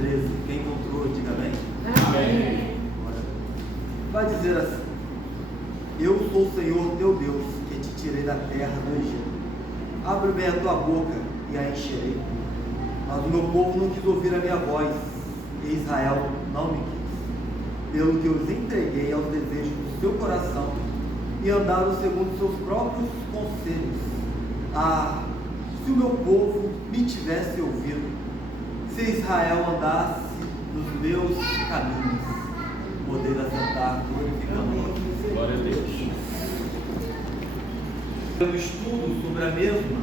13. Quem encontrou, diga amém. Amém. Vai dizer assim: eu sou o Senhor teu Deus, que te tirei da terra do Egito. Abre bem a tua boca e a encherei. Mas o meu povo não quis ouvir a minha voz, e Israel não me quis. Pelo que eu os entreguei aos desejos do seu coração, e andaram segundo seus próprios conselhos. Ah, se o meu povo me tivesse ouvido, se Israel andasse nos meus caminhos, poder assentar glorificando. Glória a Deus. No estudo sobre a mesma,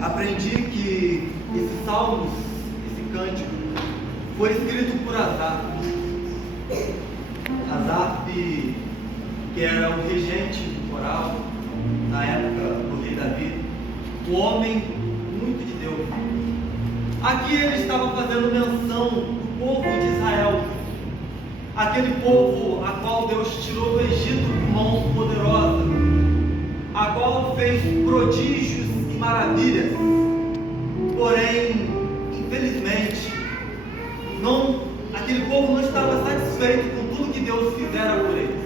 aprendi que esse salmo, esse cântico, foi escrito por Asaf. Asaf, que era o regente do coral na época do rei Davi, um homem muito de Deus. Aqui ele estava fazendo menção do povo de Israel, aquele povo a qual Deus tirou do Egito com mãos poderosas, a qual fez prodígios e maravilhas. Porém, infelizmente, aquele povo não estava satisfeito com tudo que Deus fizera por eles.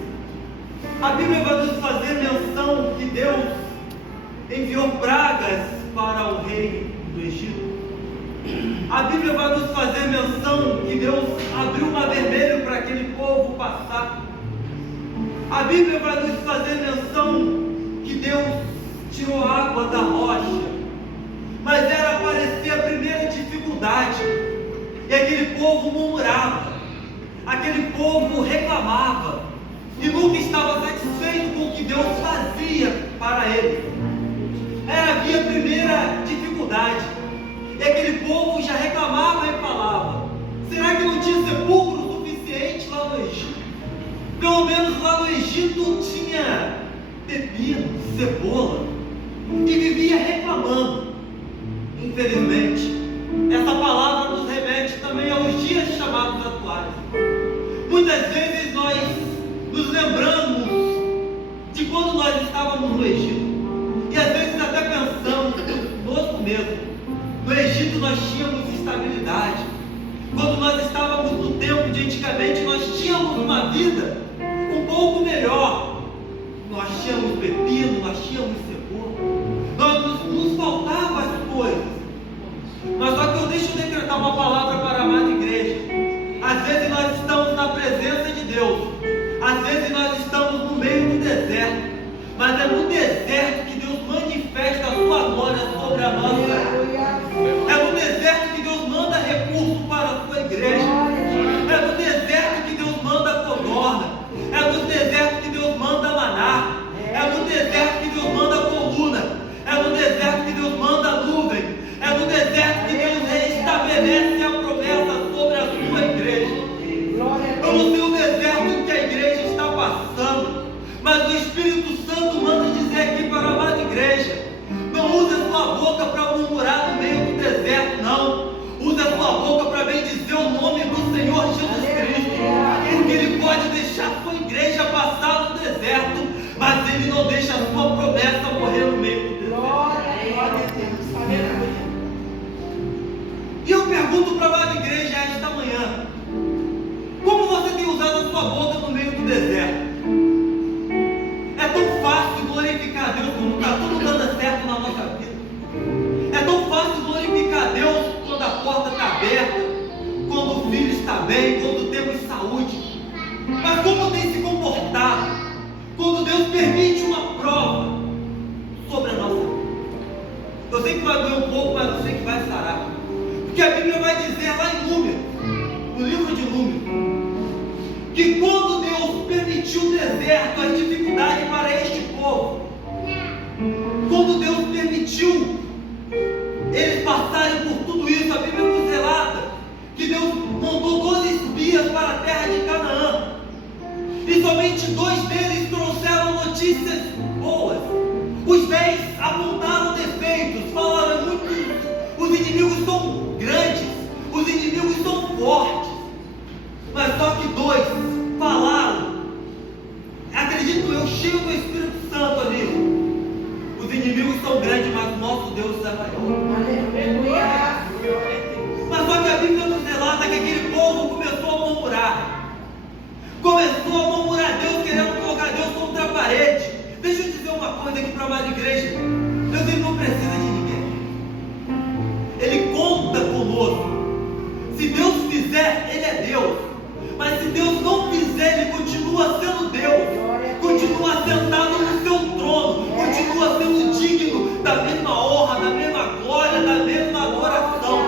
A Bíblia vai nos fazer menção que Deus enviou pragas para o rei do Egito. A Bíblia vai nos fazer menção que Deus abriu o mar vermelho para aquele povo passar. A Bíblia vai nos fazer menção que Deus tirou água da rocha. Mas parecia a primeira dificuldade. E aquele povo murmurava, aquele povo reclamava, e nunca estava satisfeito com o que Deus fazia para ele. Havia a primeira dificuldade, e aquele povo já reclamava e falava: será que não tinha sepulcro suficiente lá no Egito? Pelo menos lá no Egito tinha pepino, cebola, e vivia reclamando. Infelizmente, essa palavra nos remete também aos dias chamados atuais. Muitas vezes nós nos lembramos de quando nós estávamos no Egito, e às vezes até pensamos conosco mesmo: no Egito nós tínhamos estabilidade. Quando nós estávamos no tempo de antigamente, nós tínhamos uma vida um pouco melhor. Nós tínhamos pepino, nós tínhamos cebola, nos faltavam as coisas. Mas só que eu deixo decretar uma palavra para a amada igreja. Às vezes nós estamos na presença de Deus, às vezes nós estamos no meio do deserto, mas é no deserto que Deus manifesta a sua glória sobre a nossa vida. É no deserto que Deus manda recurso para a sua igreja. É no deserto que Deus manda codorna. É no deserto que Deus manda maná. É no deserto que Deus manda coluna. É no deserto que Deus manda nuvem. É no deserto que Deus restabelece a promessa sobre a sua igreja. Eu não sei o deserto que a igreja está passando, mas o Espírito Santo manda dizer aqui para a amada igreja: não use a sua boca para murmurar no meio do deserto, não. Use a sua boca para bendizer o nome do Senhor Jesus Cristo, porque Ele pode deixar a sua igreja passar no deserto, mas Ele não deixa a sua promessa morrer no meio do deserto. E eu pergunto para a amada igreja esta manhã: como você tem usado a sua boca no meio do deserto? É tão fácil glorificar a Deus quando está tudo dando certo na nossa vida. É tão fácil glorificar a Deus quando a porta está aberta, quando o filho está bem, quando temos saúde. Mas como tem se comportado quando Deus permite uma prova sobre a nossa vida? Eu sei que vai doer um pouco, mas eu sei que vai sarar. Porque a Bíblia vai dizer lá em Números, no livro de Números, que quando Deus permitiu o deserto, as dificuldades para este povo, quando Deus permitiu eles passarem por tudo isso, a Bíblia nos relata que Deus mandou 12 espias para a terra de Canaã, e somente 2 deles trouxeram notícias boas. Os 10 apontaram defeitos, falaram muito: os inimigos são grandes, os inimigos são fortes. Mas só que 2 falaram, acredito eu, cheio do Espírito Santo ali: os inimigos são grandes, mas o nosso Deus é maior. Mas só que a Bíblia nos relata coisa aqui para a amada igreja: Deus, Ele não precisa de ninguém, Ele conta conosco. Se Deus fizer, Ele é Deus. Mas se Deus não fizer, Ele continua sendo Deus, continua sentado no seu trono, continua sendo digno da mesma honra, da mesma glória, da mesma adoração.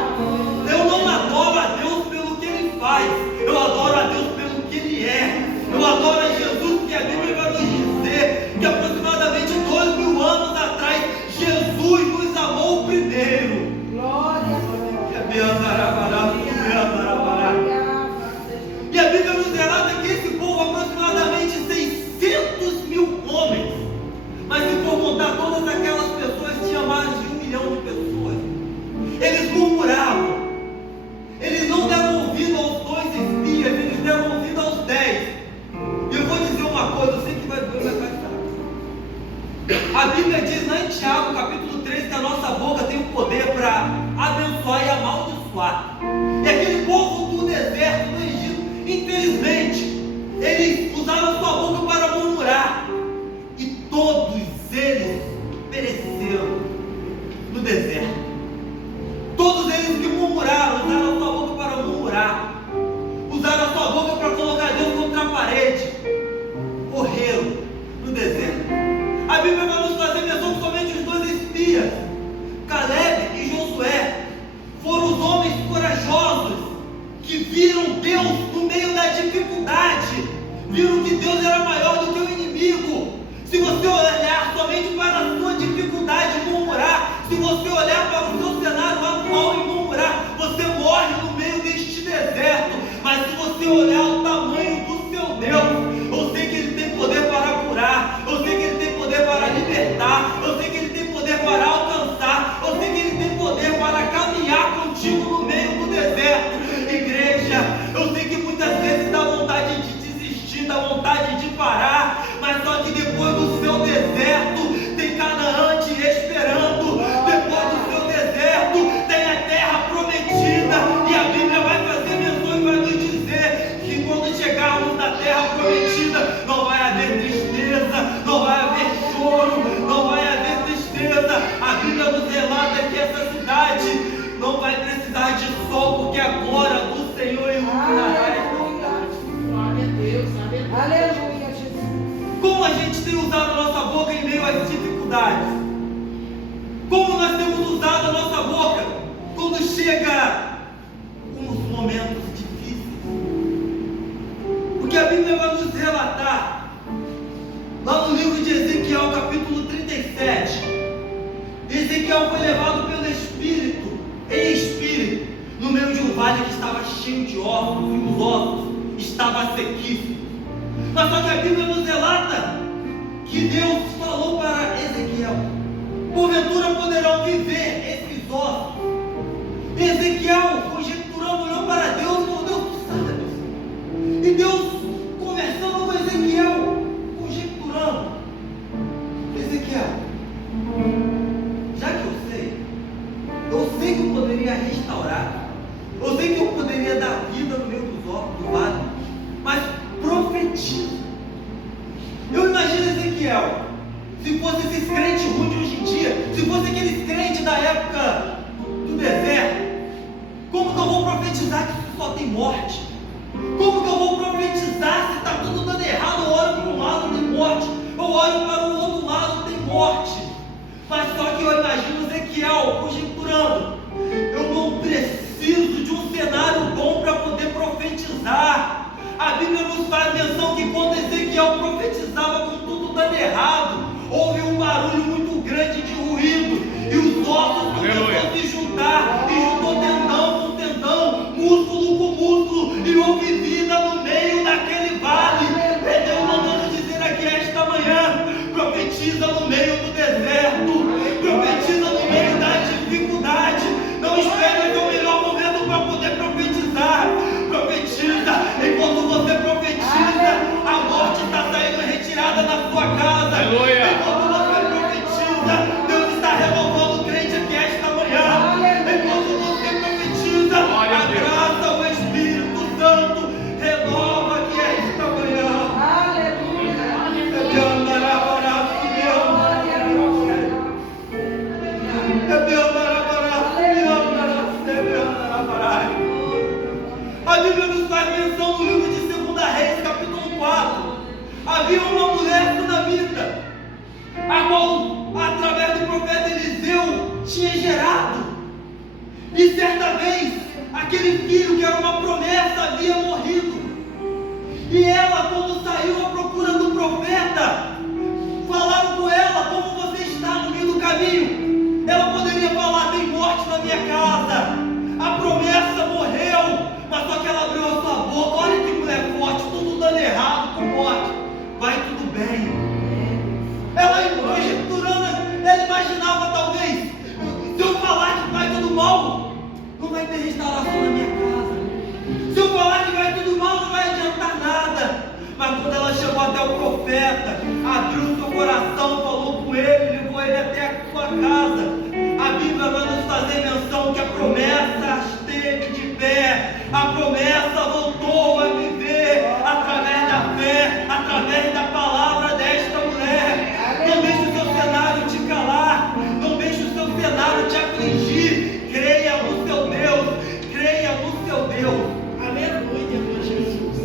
Eu não adoro a Deus pelo que Ele faz, eu adoro a Deus pelo que Ele é. Eu adoro a Jesus, que a Bíblia vai nos dizer que aproximadamente 2000 anos atrás Jesus nos amou primeiro. Glória a Deus. E a Bíblia nos relata que esse povo, aproximadamente 600 mil homens, mas se for contar todas aquelas pessoas, tinha mais de 1 milhão de pessoas. Eles murmuravam, eles não deram ouvido aos 2 espias, eles deram ouvido aos 10. E eu vou dizer uma coisa, eu sei que vai doer, mas vai estar. A Bíblia diz lá em Tiago, capítulo 3, que a nossa boca tem o poder para abençoar e amaldiçoar. E aquele povo do deserto, do Egito, infelizmente, eles usaram sua boca para murmurar. E todos eles pereceram no deserto. Todos eles que murmuraram, usaram sua boca para murmurar, usaram a sua boca para colocar Deus contra a parede, morreram no deserto. A Bíblia vai nos fazer menção que somente os 2 espias, Caleb e Josué, foram os homens corajosos que viram Deus no meio da dificuldade, viram que Deus era maior do que o inimigo. Se você olhar somente para a sua dificuldade e murmurar, se você olhar para o seu cenário atual e murmurar, você morre no meio deste deserto. Mas se você olhar o tamanho do seu Deus, eu sei que Ele tem poder para curar, eu sei que Ele tem poder para libertar, eu sei que Ele tem poder para alcançar, eu sei que Ele tem poder para caminhar contigo no meio do deserto. Igreja, eu sei que muitas vezes dá vontade de desistir, dá vontade de parar, mas só que depois do seu deserto tem Canaã te esperando, depois do seu deserto tem a terra prometida, e a Bíblia vai fazer menção e vai nos dizer que quando chegarmos na terra prometida, não vai haver tristeza, não vai haver choro, não vai haver tristeza. A Bíblia nos relata que essa cidade não vai precisar de sol, porque a glória do Senhor iluminará esta cidade. Glória a Deus, aleluia, Jesus. Como a gente tem usado a nossa boca em meio às dificuldades? Como nós temos usado a nossa boca quando chega uns momentos difíceis? Porque a Bíblia vai nos relatar, lá no livro de Ezequiel, capítulo 37, Ezequiel foi levado pelo Espírito, em espírito, no meio de um vale que estava cheio de ossos, e os ossos estavam sequíssimos. Mas só que a Bíblia nos relata que Deus falou para Ezequiel: porventura poderão viver esses ossos. Ezequiel, conjecturando, olhou para Deus e falou: Deus, tu sabes. E Deus, conversando com Ezequiel, conjecturando: Ezequiel, já que eu sei que eu poderia restaurar, eu sei que eu poderia dar vida no meio dos ossos do vale, mas profetiza. Eu imagino Ezequiel, se fosse esses crentes ruins de hoje em dia, se fosse aqueles crentes da época do deserto, como que eu vou profetizar que isso só tem morte? Como que eu vou profetizar se está tudo dando errado? Eu olho para um lado, tem morte, eu olho para o outro lado, tem morte. Mas só que eu imagino Ezequiel conjecturando: eu não preciso de um cenário bom para poder profetizar. A Bíblia nos faz menção que quando Ezequiel profetizava com tudo dando errado, houve um barulho muito grande de ruído, e os ossos começaram a se juntar, e juntou tendão com tendão, músculo com músculo, Aquele filho que era uma promessa havia morrido. E ela, quando saiu à procura do profeta, falaram com ela: como você está no meio do caminho? Ela poderia falar: tem morte na minha casa, a promessa morreu. Mas só que ela abriu a sua boca: olha que mulher forte, tudo dando errado com morte, vai tudo bem. Ela conjecturando, ela imaginava: talvez, se eu falar que vai tudo mal, não vai ter restauração na minha casa. Se eu falar que vai tudo mal, não vai adiantar nada. Mas quando ela chegou até o profeta, abriu seu coração, falou com ele, levou ele até a sua casa, a Bíblia vai nos fazer menção que a promessa esteve de pé, a promessa voltou a viver através da fé, através da palavra desta mulher. Não deixe o seu cenário te calar, não deixe o seu cenário te afligir. Creia no seu Deus, creia no seu Deus. Aleluia, meu Jesus.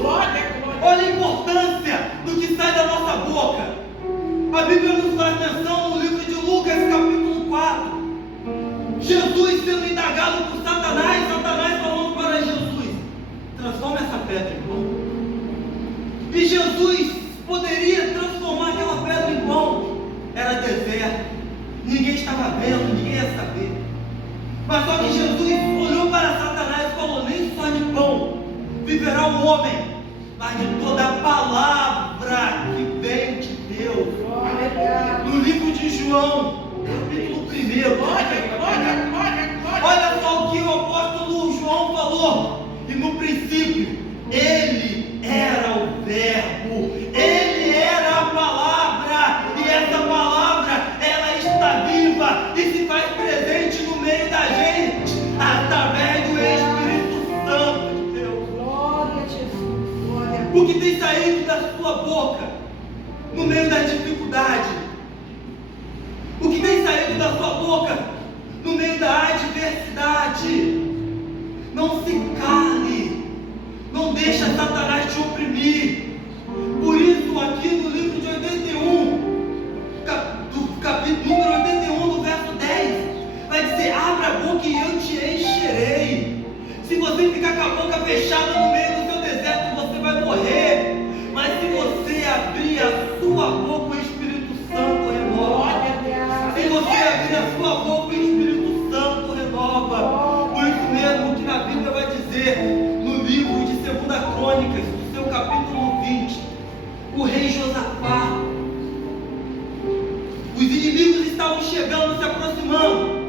Glória, glória. Olha a importância do que sai da nossa boca. A Bíblia nos faz menção no livro de Lucas, capítulo 4. Jesus sendo indagado por Satanás, Satanás falando para Jesus: transforma essa pedra em pão. E Jesus poderia transformar aquela pedra em pão. Era deserto, ninguém estava vendo, ninguém ia saber. Mas só que Jesus olhou para Satanás e falou: nem só de pão viverá o homem, mas de toda a palavra que vem de Deus. No livro de João, capítulo 1, olha só o que o apóstolo João falou: e no princípio ele era o verbo, ele era a palavra, e essa palavra ela está viva e se faz presente no meio da gente através do Espírito Santo de Deus. Glória a Jesus. Glória. O que tem saído da sua boca no meio da dificuldade? O que tem saído da sua boca no meio da adversidade? Não se cale, não deixa Satanás te oprimir. Por isso, aqui no livro de 81, do capítulo número 81, no verso 10, vai dizer: abra a boca e eu te encherei. Se você ficar com a boca fechada no meio do seu deserto, você vai morrer. Mas se você abrir a sua boca, o Espírito Santo renova. Se você abrir a sua boca, o Espírito Santo renova. Por isso mesmo que na Bíblia vai dizer, no livro de 2 Crônicas, no seu capítulo 20, o rei Josafá, os inimigos estavam chegando, se aproximando,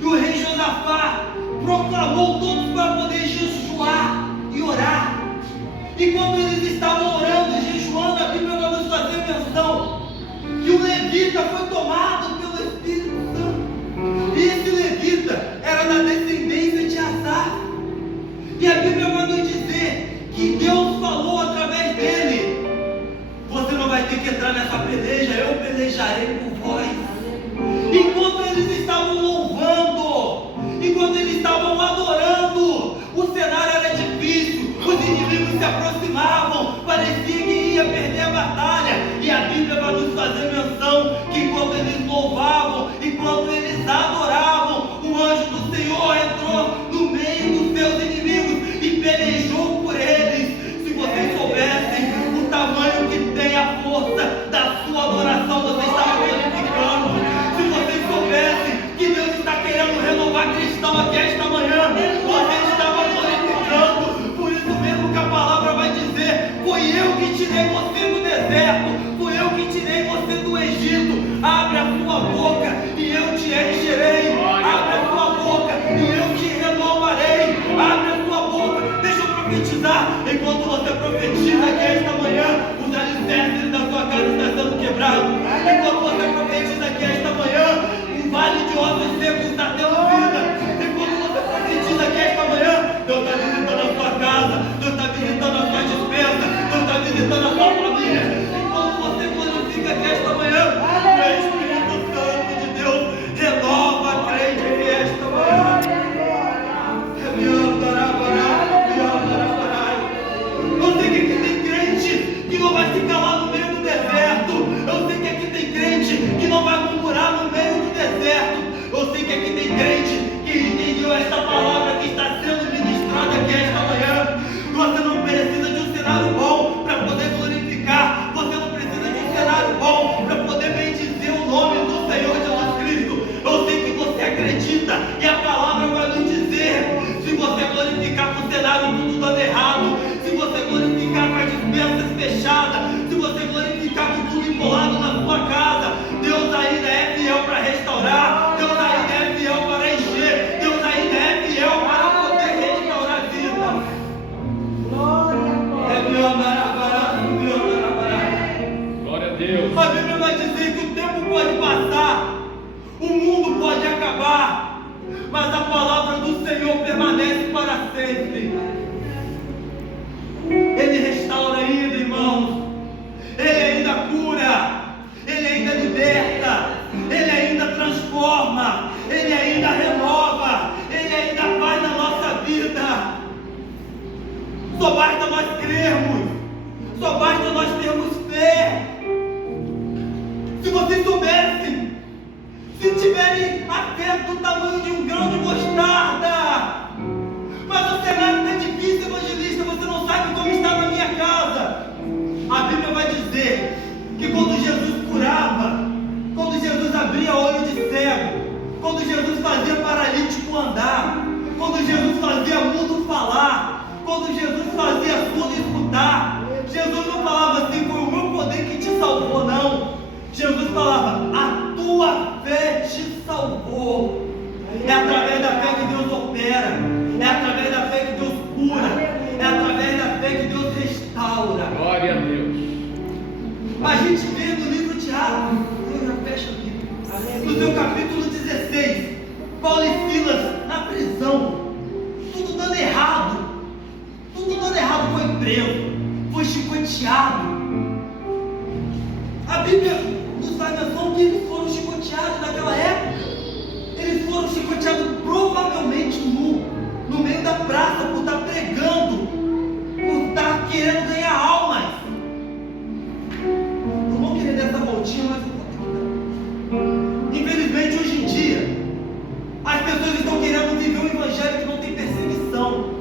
e o rei Josafá proclamou todos para poder jejuar e orar. E quando eles estavam orando e jejuando, a Bíblia vai nos fazer menção que o levita foi tomado pelo Espírito Santo. E esse levita era da descendência de Asaf. E a Bíblia vai nos dizer que Deus falou através dele: você não vai ter que entrar nessa peleja, eu pelejarei por vós. Enquanto eles estavam louvando, enquanto eles estavam adorando, o cenário era difícil, os inimigos se aproximavam, parecia que ia perder a batalha. E a Bíblia vai nos fazer menção que enquanto eles louvavam, enquanto eles adoravam, o anjo do Senhor entrou no meio dos seus inimigos e pelejou por eles. Se vocês soubessem o tamanho que tem a força da sua adoração, você estava glorificando. Se vocês soubessem que Deus está querendo renovar cristão aqui esta manhã, você estava glorificando. Por isso mesmo que a palavra vai dizer: foi eu que tirei você do deserto, foi eu que tirei você do Egito. Abre a sua boca e eu te encherei. Abre a sua boca e eu te renovarei. Abre a sua boca. Deixa eu profetizar. Enquanto você profetiza aqui esta manhã, os alicerces da sua casa estão sendo quebrados. Enquanto você profetiza aqui esta manhã, um vale de ossos secos está tendo vida. Enquanto você profetiza aqui mas a palavra do Senhor permanece para sempre. Ele restaura ainda, irmãos. Ele ainda cura, Ele ainda liberta, Ele ainda transforma, Ele ainda renova, Ele ainda faz na nossa vida. Só basta nós crermos, só basta nós termos fé. Se vocês soubessem, se tiverem a fé do tamanho de um grão de mostarda, mas o cenário está difícil, evangelista, você não sabe como está na minha casa. A Bíblia vai dizer que quando Jesus curava, quando Jesus abria olho de cego, quando Jesus fazia paralítico andar, quando Jesus fazia mudo falar, quando Jesus fazia surdo escutar, Jesus não falava assim, foi o meu poder que te salvou, não. Jesus falava, a tua fé te salvou. É através da fé que Deus opera, é através da fé que Deus cura, é através da fé que Deus restaura. Glória a Deus. A gente vê no livro de Atos, eu já fecho aqui, no seu capítulo 16, Paulo e Silas na prisão, tudo dando errado, foi preso, foi chicoteado. A Bíblia nos faz menção que eles foram chicoteados naquela época. Eles foram chicoteados provavelmente no meio da praça, por estar pregando, por estar querendo ganhar almas. Eu não queria dar essa voltinha, mas eu vou ter que dar. Infelizmente, hoje em dia, as pessoas estão querendo viver um evangelho que não tem perseguição.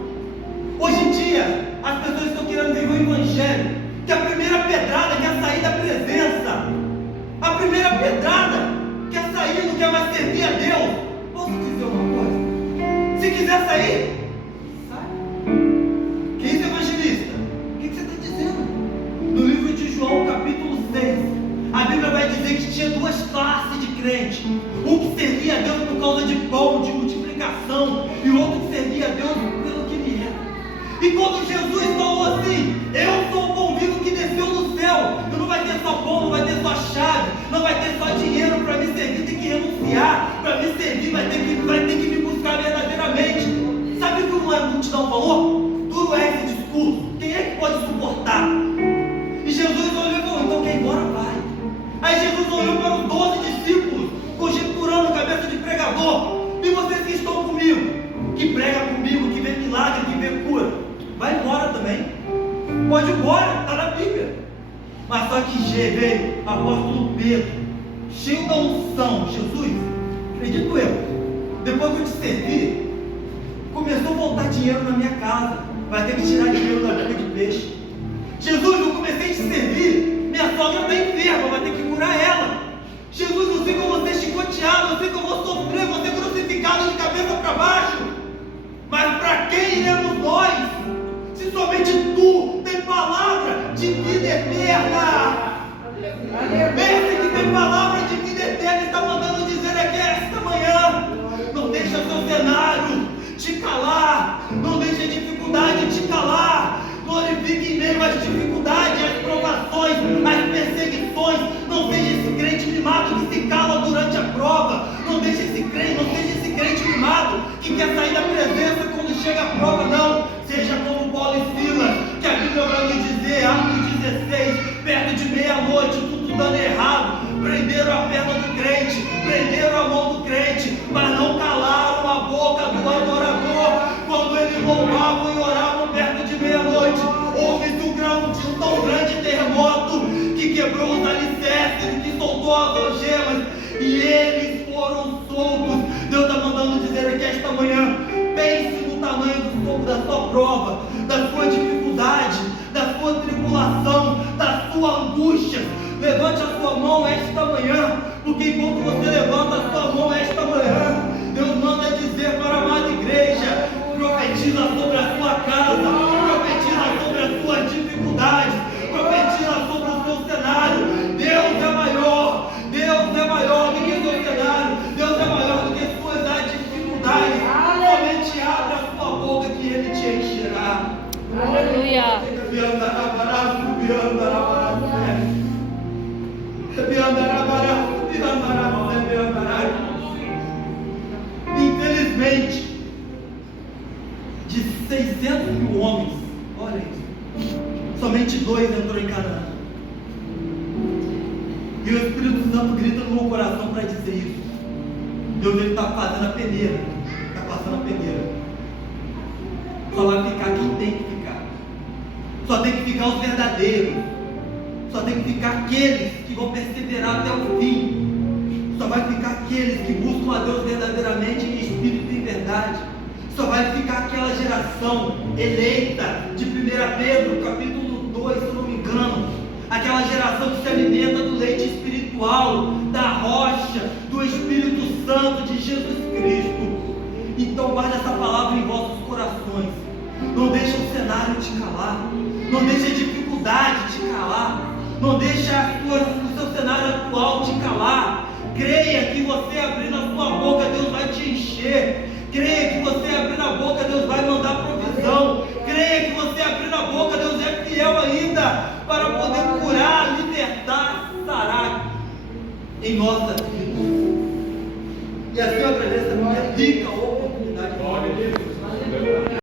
Hoje em dia, as pessoas estão querendo viver um evangelho que a primeira pedrada quer sair da presença. A primeira pedrada quer sair, não quer mais servir a Deus. Posso dizer uma coisa? Se quiser sair, sai. Que isso, evangelista? O que você está dizendo? No livro de João, capítulo 6, a Bíblia vai dizer que tinha duas classes de crente. Um que servia a Deus por causa de pão, de multiplicação, e o outro que servia a Deus pelo que ele era. E quando Jesus falou assim, eu sou o pão vivo que desceu do céu, e não vai ter só pão, não vai ter só chave, não vai ter só dinheiro para me servir, tem que renunciar, para me servir vai ter que me buscar verdadeiramente. Sabe o que uma multidão falou? Duro é esse discurso, quem é que pode suportar? E Jesus olhou e falou, então quem embora vai. Aí Jesus olhou para os 12 discípulos, conjecturando cabeça de pregador, e vocês que estão comigo, que prega comigo, que vê milagre, que vê cura, vai embora também. Pode ir embora, está na Bíblia. Mas só que veio o apóstolo Pedro, cheio da unção. Jesus, acredito eu, depois que eu te servi, começou a voltar dinheiro na minha casa, vai ter que tirar dinheiro da boca de peixe. Jesus, eu comecei a te servir, minha sogra está enferma, vai ter que curar ela. Jesus, eu sei que eu vou ser chicoteado, eu sei que eu vou sofrer, vou ser crucificado de cabeça para baixo. Mas para quem iremos nós? Se somente tu tem palavra de vida eterna. Esse que tem palavra de vida eterna está mandando dizer aqui esta manhã. Não deixa seu cenário te calar. Não deixa a dificuldade te calar. Glorifique em meio às dificuldades, às provações, às perseguições. Não seja esse crente mimado que se cala durante a prova. Não seja esse crente mimado que quer sair da presença quando chega a prova, não. Seja como Paulo e Silas, que a Bíblia vai nos dizer, Atos 16, perto de meia-noite, tudo dando errado. Prenderam a perna do crente, prenderam a mão do crente, mas não calaram a boca do adorador. Quando eles louvavam e oravam perto de meia-noite, houve-se um tão grande terremoto que quebrou os alicerces, que soltou as algemas, e eles foram soltos. Deus está mandando dizer aqui esta manhã, pense no tamanho do fogo da sua prova, da sua dificuldade, da sua tribulação, da sua angústia. Levante a sua mão esta manhã, porque enquanto você levanta a sua mão esta manhã, Deus manda dizer para a amada igreja, profetiza sobre a sua casa, profetiza sobre as suas dificuldades, profetiza sobre o seu cenário. Deus é maior do que o seu cenário, Deus é maior do que as suas dificuldades. Somente abra a sua boca que Ele te encherá. infelizmente, de 600 mil homens, olha isso, somente 2 entrou em Canaã. E o Espírito Santo grita no meu coração para dizer isso. Deus, ele está fazendo a peneira, está passando a peneira. Só vai ficar quem tem que ficar. Só tem que ficar os verdadeiros. Só tem que ficar aqueles que vão perseverar até o fim. Só vai ficar aqueles que buscam a Deus verdadeiramente em espírito e em verdade. Só vai ficar aquela geração eleita de 1 Pedro, capítulo 2, se eu não me engano. Aquela geração que se alimenta do leite espiritual, da rocha, do Espírito Santo de Jesus Cristo. Então guarde essa palavra em vossos corações. Não deixe o cenário te calar. Não deixe a dificuldade te calar. Não deixe o seu cenário atual te calar. Creia que você abrindo a sua boca, Deus vai te encher. Creia que você abrindo a boca, Deus vai mandar provisão. Creia que você abrindo a boca, Deus é fiel ainda para poder curar, libertar, sarar em nossa vida. E assim eu agradeço